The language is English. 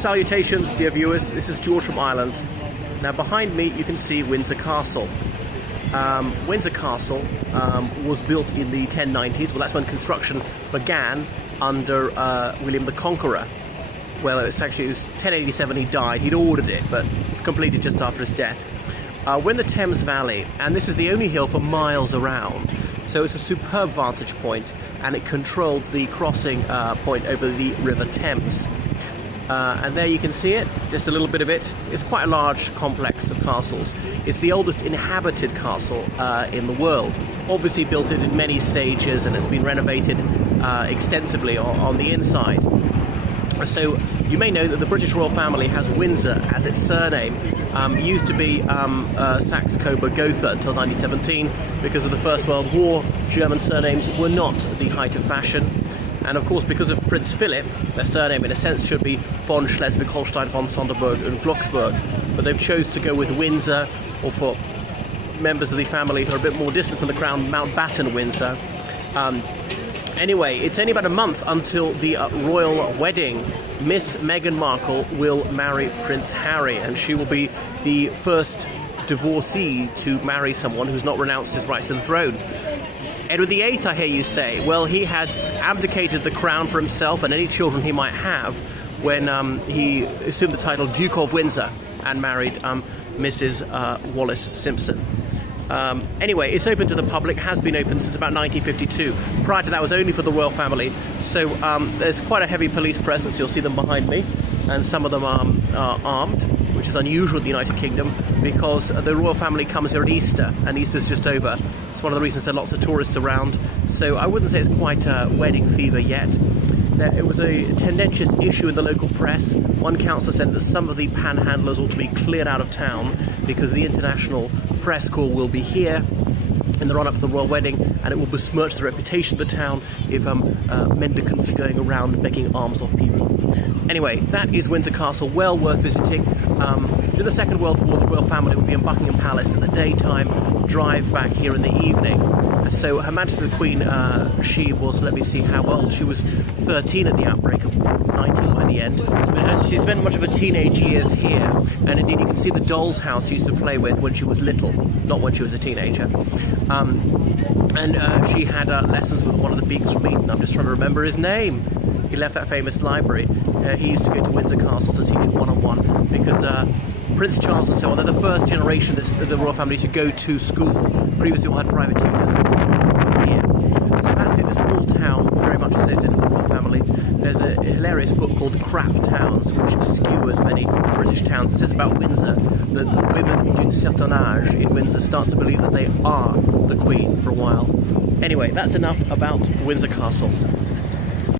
Salutations, dear viewers, this is George from Ireland. Now behind me you can see Windsor Castle. Windsor Castle was built in the 1090s. Well, that's when construction began under William the Conqueror. Well, it was 1087 he died. He'd ordered it, but it was completed just after his death. We're in the Thames Valley, and this is the only hill for miles around. So it's a superb vantage point, and it controlled the crossing point over the River Thames. And there you can see it, just a little bit of it. It's quite a large complex of castles. It's the oldest inhabited castle in the world. Obviously built it in many stages, and it's been renovated extensively on the inside. So you may know that the British royal family has Windsor as its surname. It used to be Saxe-Coburg-Gotha until 1917. Because of the First World War, German surnames were not the height of fashion. And of course, because of Prince Philip, their surname in a sense should be von Schleswig-Holstein, von Sonderburg and Glucksburg. But they've chose to go with Windsor, or for members of the family who are a bit more distant from the crown, Mountbatten Windsor. Anyway, it's only about a month until the royal wedding. Miss Meghan Markle will marry Prince Harry, and she will be the first divorcee to marry someone who's not renounced his right to the throne. Edward VIII, I hear you say. Well, he had abdicated the crown for himself and any children he might have when he assumed the title Duke of Windsor and married Mrs. Wallis Simpson. Anyway, it's open to the public, has been open since about 1952. Prior to that, it was only for the royal family. So there's quite a heavy police presence. You'll see them behind me, and some of them are armed, which is unusual in the United Kingdom because the royal family comes here at Easter, and Easter's just over. It's one of the reasons there are lots of tourists around. So I wouldn't say it's quite wedding fever yet. It was a tendentious issue in the local press. One councillor said that some of the panhandlers ought to be cleared out of town because the international press corps will be here in the run-up to the royal wedding, and it will besmirch the reputation of the town if mendicants are going around begging alms off people. Anyway, that is Windsor Castle, well worth visiting. During the Second World War, the royal family would be in Buckingham Palace in the daytime, drive back here in the evening. So Her Majesty the Queen, she was, let me see how old, she was 13 at the outbreak of 19 by the end. She spent much of her teenage years here, and indeed you can see the doll's house she used to play with when she was little, not when she was a teenager. She had lessons with one of the beaks from Eton. I'm just trying to remember his name. He left that famous library. He used to go to Windsor Castle to teach it one-on-one because Prince Charles and so on, they're the first generation of the royal family to go to school. Previously all had private tutors. Yeah. So that's in a small town, very much associated with the royal family. There's a hilarious book called Crap Towns, which skewers many British towns. It says about Windsor that women d'une certain âge in Windsor start to believe that they are the Queen for a while. Anyway, that's enough about Windsor Castle.